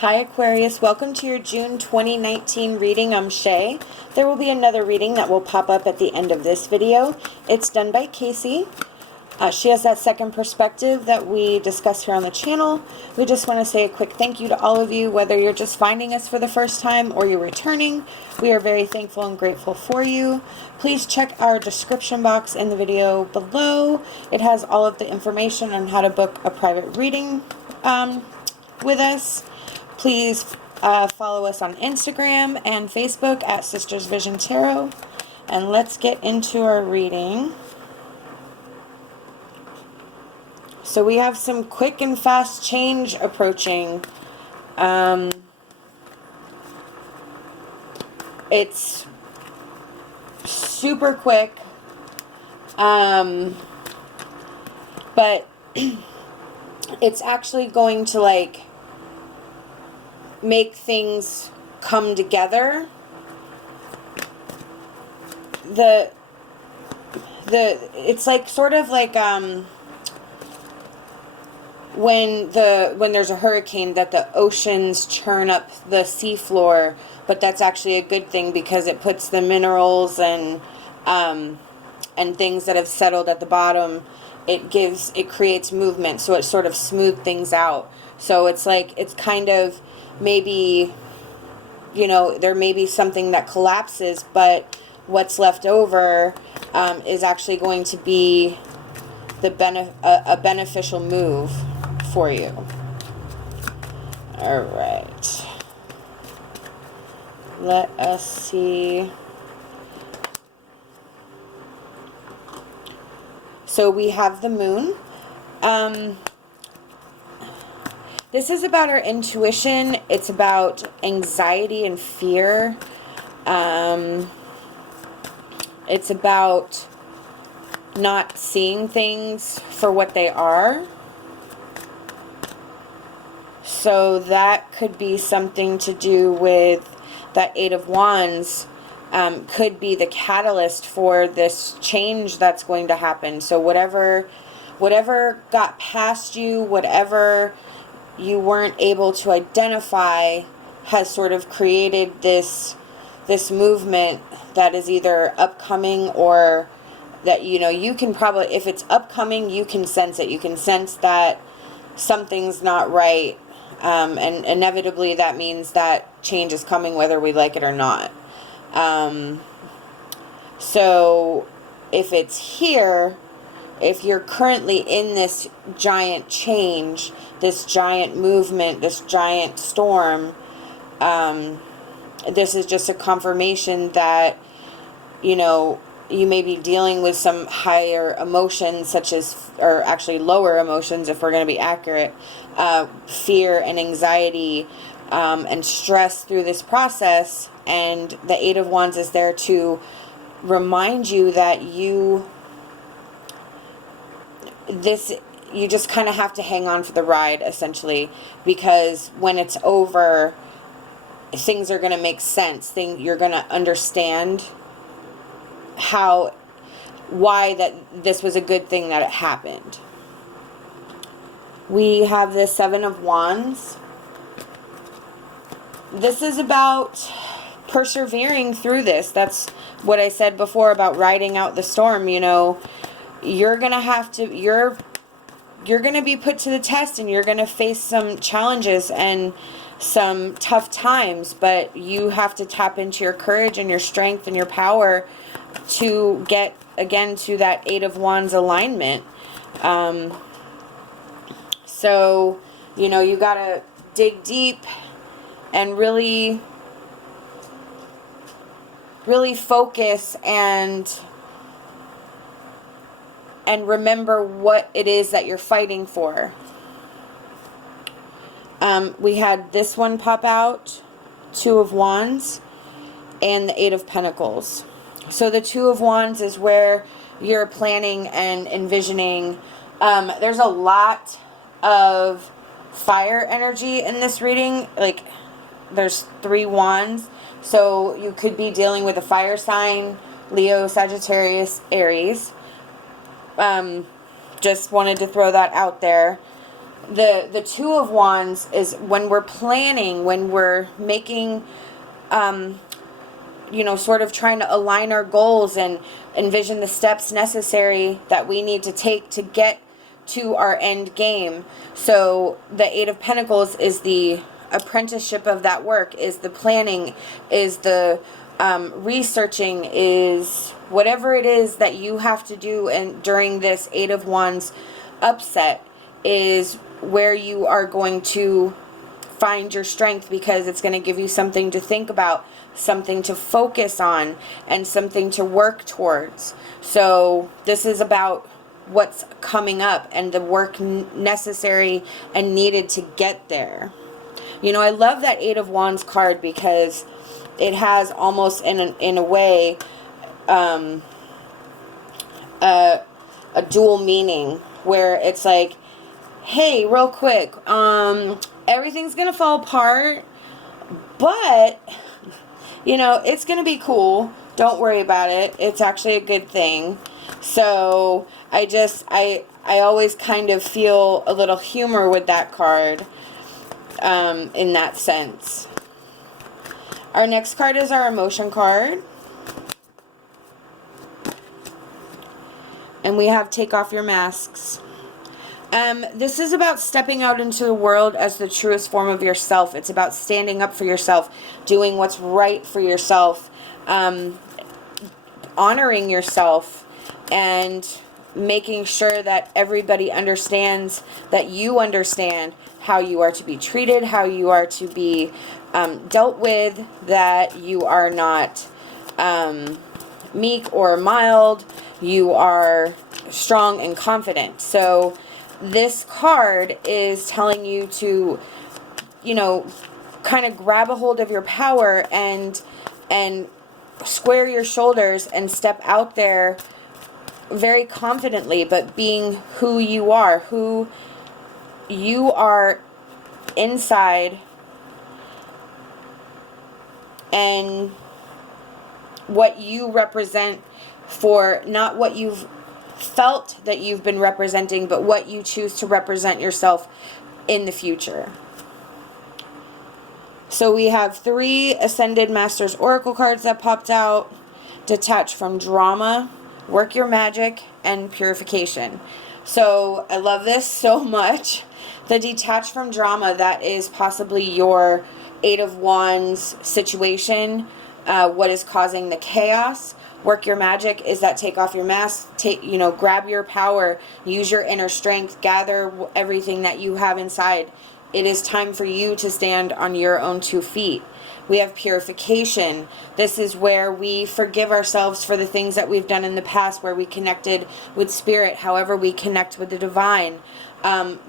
Hi Aquarius, welcome to your June 2019 reading. I'm Shae. There will be another reading that will pop up at the end of this video. It's done by Kacee. She has that second perspective that we discuss here on the channel. We just want to say a quick thank you to all of you, whether you're just finding us for the first time or you're returning. We are very thankful and grateful for you. Please check our description box in the video below. It has all of the information on how to book a private reading with us. Please follow us on Instagram and Facebook at Sisters Vision Tarot. And let's get into our reading. So we have some quick and fast change approaching. It's super quick. But it's actually going to make things come together. It's sort of like when there's a hurricane, that the oceans churn up the seafloor, but that's actually a good thing because it puts the minerals and things that have settled at the bottom, it creates movement, so it sort of smooths things out. So it's kind of, maybe, there may be something that collapses, but what's left over is actually going to be a beneficial move for you. All right. Let us see. So we have the moon. This is about our intuition. It's about anxiety and fear. It's about not seeing things for what they are. So that could be something to do with that Eight of Wands. Could be the catalyst for this change that's going to happen. So whatever got past you, whatever you weren't able to identify, has sort of created this movement that is either upcoming, or that you can probably, if it's upcoming, you can sense it. You can sense that something's not right, and inevitably that means that change is coming whether we like it or not. So if it's here, if you're currently in this giant change, this giant movement, this giant storm, this is just a confirmation that, you may be dealing with some higher emotions, such as, or actually lower emotions if we're going to be accurate, fear and anxiety and stress through this process. And the Eight of Wands is there to remind you that you just kind of have to hang on for the ride, essentially, because when it's over, things are going to make sense. You're going to understand why that this was a good thing that it happened. We have the Seven of Wands. This is about persevering through this. That's what I said before about riding out the storm. You're going to have to, you're going to be put to the test, and you're going to face some challenges and some tough times, but you have to tap into your courage and your strength and your power to get, again, to that Eight of Wands alignment. So, you got to dig deep and really focus and remember what it is that you're fighting for. We had this one pop out, Two of Wands, and the Eight of Pentacles. So the Two of Wands is where you're planning and envisioning. There's a lot of fire energy in this reading. There's 3 wands. So you could be dealing with a fire sign, Leo, Sagittarius, Aries. Just wanted to throw that out there. The Two of Wands is when we're planning, when we're making, you know, sort of trying to align our goals and envision the steps necessary that we need to take to get to our end game. So the Eight of Pentacles is the apprenticeship of that work, is the planning, is the researching, is whatever it is that you have to do. And during this Eight of Wands upset is where you are going to find your strength, because it's going to give you something to think about, something to focus on, and something to work towards. So this is about what's coming up and the work necessary and needed to get there. You know, I love that Eight of Wands card because it has almost in a way a dual meaning, where it's like, hey, real quick, everything's gonna fall apart, but you know, it's gonna be cool. Don't worry about it. It's actually a good thing. So I always kind of feel a little humor with that card, in that sense. Our next card is our emotion card. And we have Take Off Your Masks. This is about stepping out into the world as the truest form of yourself. It's about standing up for yourself, doing what's right for yourself, honoring yourself, and making sure that everybody understands that you understand how you are to be treated, how you are to be dealt with, that you are not meek or mild, you are strong and confident. So this card is telling you to, you know, kind of grab a hold of your power and square your shoulders and step out there very confidently, but being who you are inside, and what you represent, for not what you've felt that you've been representing, but what you choose to represent yourself in the future. So we have 3 Ascended Masters Oracle cards that popped out: Detach from Drama, Work Your Magic, and Purification. So I love this so much. The Detach from Drama, that is possibly your Eight of Wands situation, what is causing the chaos. Work Your Magic is that take off your mask, grab your power, use your inner strength, gather everything that you have inside. It is time for you to stand on your own 2 feet. We have Purification. This is where we forgive ourselves for the things that we've done in the past, where we connected with spirit, however we connect with the divine.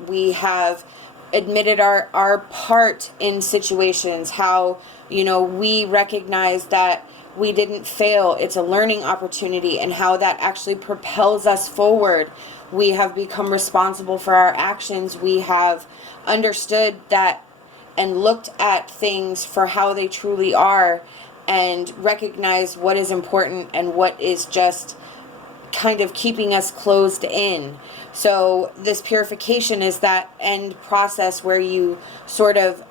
We have admitted our part in situations, how, we recognize that we didn't fail. It's a learning opportunity, and how that actually propels us forward. We have become responsible for our actions. We have understood that and looked at things for how they truly are, and recognized what is important and what is just kind of keeping us closed in. So this purification is that end process where you sort of,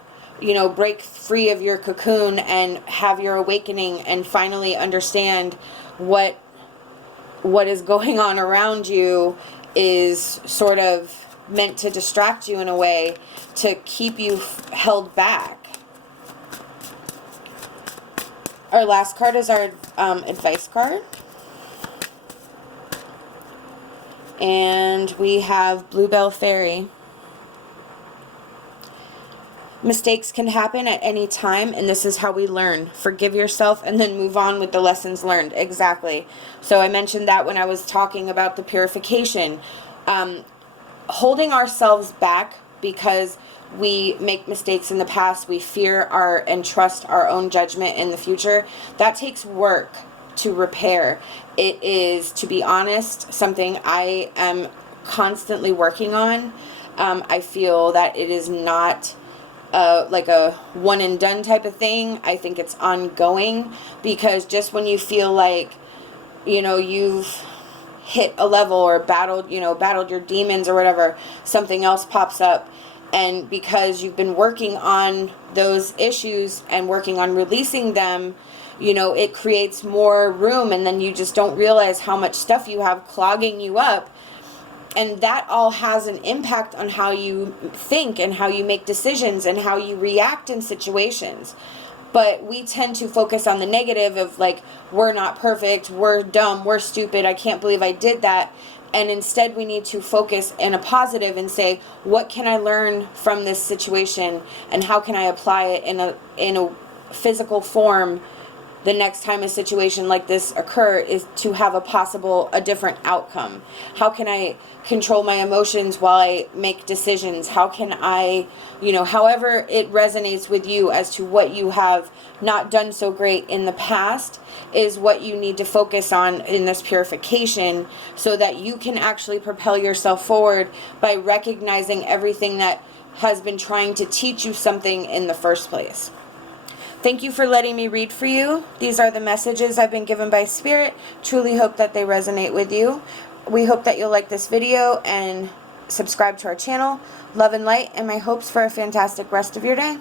break free of your cocoon and have your awakening and finally understand what is going on around you is sort of meant to distract you in a way, to keep you held back. Our last card is our advice card. And we have Bluebell Fairy. Mistakes can happen at any time, and this is how we learn. Forgive yourself and then move on with the lessons learned. Exactly. So I mentioned that when I was talking about the purification. Holding ourselves back because we make mistakes in the past, we fear and trust our own judgment in the future, that takes work to repair. It is, to be honest, something I am constantly working on. I feel that it is not like a one and done type of thing. I think it's ongoing, because just when you feel like, you've hit a level or battled your demons or whatever, something else pops up. And because you've been working on those issues and working on releasing them, it creates more room, and then you just don't realize how much stuff you have clogging you up. And that all has an impact on how you think and how you make decisions and how you react in situations. But we tend to focus on the negative of like, we're not perfect, we're dumb, we're stupid, I can't believe I did that. And instead we need to focus in a positive and say, what can I learn from this situation, and how can I apply it in a physical form the next time a situation like this occurs, is to have a different outcome. How can I control my emotions while I make decisions? How can I, however it resonates with you as to what you have not done so great in the past is what you need to focus on in this purification, so that you can actually propel yourself forward by recognizing everything that has been trying to teach you something in the first place. Thank you for letting me read for you. These are the messages I've been given by Spirit. Truly hope that they resonate with you. We hope that you'll like this video and subscribe to our channel. Love and light, and my hopes for a fantastic rest of your day.